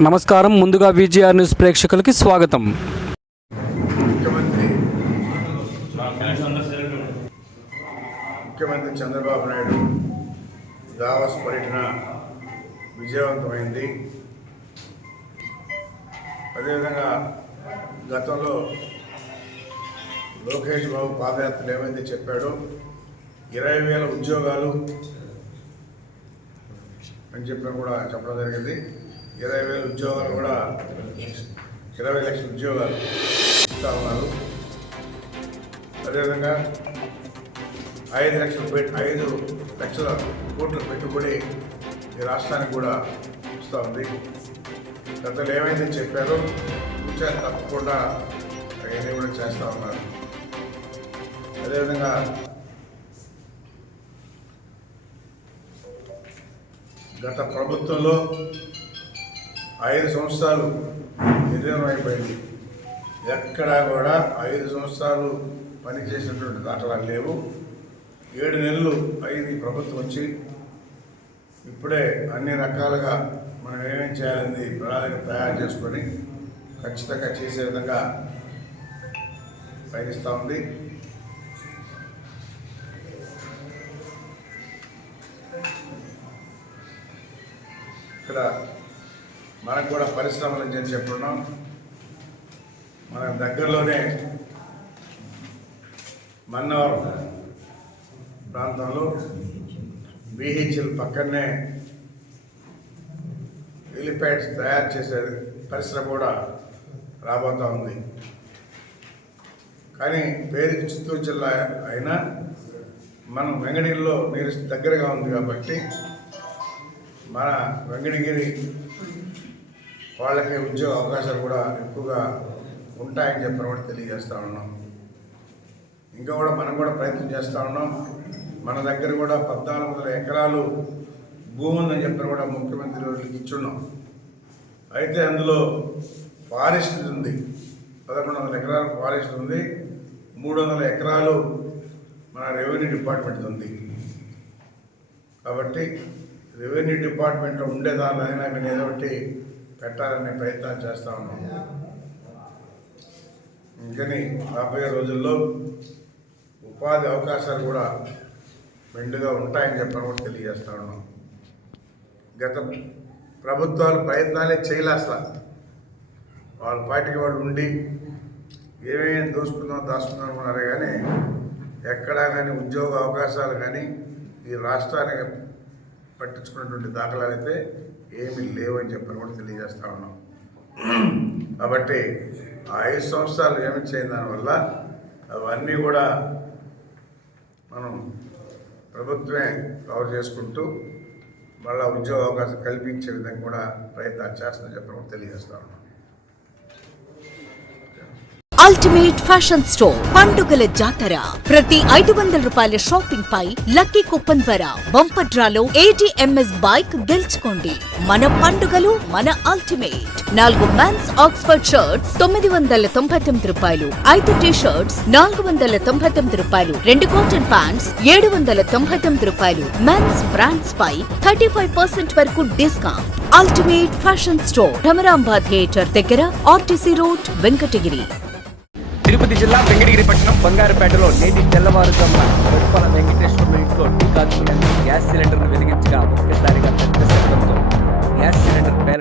నమస్కారం. ముందుగా VGR news ప్రేక్షకులకి స్వాగతం. ముఖ్యమంత్రి ముఖ్యమంత్రి చంద్రబాబు నాయుడు దావస్ పర్యటన విజయవంతమైంది. అదేవిధంగా గతంలో లోకేష్ బాబు పాదయాత్రలు ఏమైతే చెప్పాడో. ఇరవై వేల ఉద్యోగాలు అని చెప్పిన కూడా చెప్పడం జరిగింది. ఇరవై వేల ఉద్యోగాలు కూడా ఇరవై లక్షల ఉద్యోగాలు ఇస్తా ఉన్నారు. అదేవిధంగా ఐదు లక్షల పెట్టి ఐదు లక్షల కోట్ల పెట్టుబడి ఈ రాష్ట్రానికి కూడా ఇస్తూ ఉంది. గతంలో ఏమైతే చెప్పారో ఫ్యూచర్ తప్పకుండా అవన్నీ కూడా చేస్తూ ఉన్నారు. అదేవిధంగా గత ప్రభుత్వంలో ఐదు సంవత్సరాలు నిర్ణయం అయిపోయింది. ఎక్కడా కూడా ఐదు సంవత్సరాలు పనిచేసినటువంటి దాఖలాలు లేవు. ఏడు నెలలు అయింది ప్రభుత్వం వచ్చి. ఇప్పుడే అన్ని రకాలుగా మనం ఏమేం చేయాలని ప్రణాళిక తయారు చేసుకొని ఖచ్చితంగా చేసే విధంగా పయనిస్తూ ఉంది. ఇక్కడ మనకు కూడా పరిశ్రమలు అని చెప్పున్నాం మన దగ్గరలోనే మన్నవరం ప్రాంతంలో బీహెచ్ఎల్ పక్కనే ఎలిప్యాడ్స్ తయారు చేసే పరిశ్రమ కూడా రాబోతూ ఉంది. కానీ పేరు చిత్తూరు జిల్లా అయినా మనం వెంగళగిరిలో నీరు దగ్గరగా ఉంది కాబట్టి మన వెంకటగిరి వాళ్ళకి ఉద్యోగ అవకాశాలు కూడా ఎక్కువగా ఉంటాయని చెప్పిన కూడా తెలియజేస్తూ ఉన్నాం. ఇంకా కూడా మనం కూడా ప్రయత్నం చేస్తూ ఉన్నాం. మన దగ్గర కూడా పద్నాలుగు వందల ఎకరాలు భూమి ఉందని చెప్పిన కూడా ముఖ్యమంత్రి వాళ్ళకి ఇచ్చున్నాం. అయితే అందులో ఫారెస్ట్ ఉంది. పదకొండు వందల ఎకరాలు ఫారెస్ట్ ఉంది. మూడు వందల ఎకరాలు మన రెవెన్యూ డిపార్ట్మెంట్ ఉంది. కాబట్టి రెవెన్యూ డిపార్ట్మెంట్లో ఉండే అయినా కానీ ఏదో ఒకటి పెట్టాలనే ప్రయత్నాలు చేస్తూ ఉన్నాం. ఇంకని రాబోయే రోజుల్లో ఉపాధి అవకాశాలు కూడా మెండుగా ఉంటాయని చెప్పని కూడా తెలియజేస్తా ఉన్నాం. గత ప్రభుత్వాలు ప్రయత్నాలే చేయలేస్తా వాళ్ళ పార్టీకి వాళ్ళు ఉండి ఏమేమి దోసుకుందాం దాచుకుందాం అనుకున్నారే కానీ ఎక్కడా కానీ ఉద్యోగ అవకాశాలు కానీ ఈ రాష్ట్రానికి పట్టించుకున్నటువంటి దాఖలాలు అయితే ఏమీ లేవని చెప్పని కూడా తెలియజేస్తా ఉన్నాం. కాబట్టి ఆ ఐదు సంవత్సరాలు ఏమి చేయని దానివల్ల అవన్నీ కూడా మనం ప్రభుత్వమే కవర్ చేసుకుంటూ మళ్ళా ఉద్యోగ అవకాశం కల్పించే విధంగా కూడా ప్రయత్నాలు చేస్తున్నా చెప్పడం తెలియజేస్తా ఉన్నాం. అల్టిమేట్ ఫ్యాషన్ స్టోర్ పండుగల జాతర. ప్రతి ఐదు వందల రూపాయల షాపింగ్ పై లక్కీ కూపన్ ద్వారా బంపర్ డ్రాలో ఏటీఎంఎస్ బైక్ గెలుచుకోండి. మన పండుగలు మన అల్టిమేట్ నాలుగు మ్యాన్స్ ఆక్స్ఫర్డ్ షర్ట్స్ తొమ్మిది వందల తొంభై తొమ్మిది రూపాయలు. ఐదు టీ షర్ట్స్ నాలుగు వందల తొంభై తొమ్మిది రూపాయలు. రెండు కాటన్ ప్యాంట్స్ ఏడు వందల తొంభై తొమ్మిది రూపాయలు. మెన్స్ బ్రాండ్స్ పై థర్టీ ఫైవ్ పర్సెంట్ వరకు discount ultimate fashion store Bhramaramba theatre దగ్గర ఆర్టీసీ రోడ్ వెంకటగిరి. తిరుపతి జిల్లా వెంకటగిరి పట్టణం బంగారుపేటలో నేటి తెల్లవారుజామున గొప్పల వెంకటేశ్వరుల ఇంట్లో టీ కాచుకునేందుకు గ్యాస్ సిలిండర్ను వెలిగించగా ఒక్కసారిగా పెద్ద శబ్దంతో గ్యాస్ సిలిండర్ పేల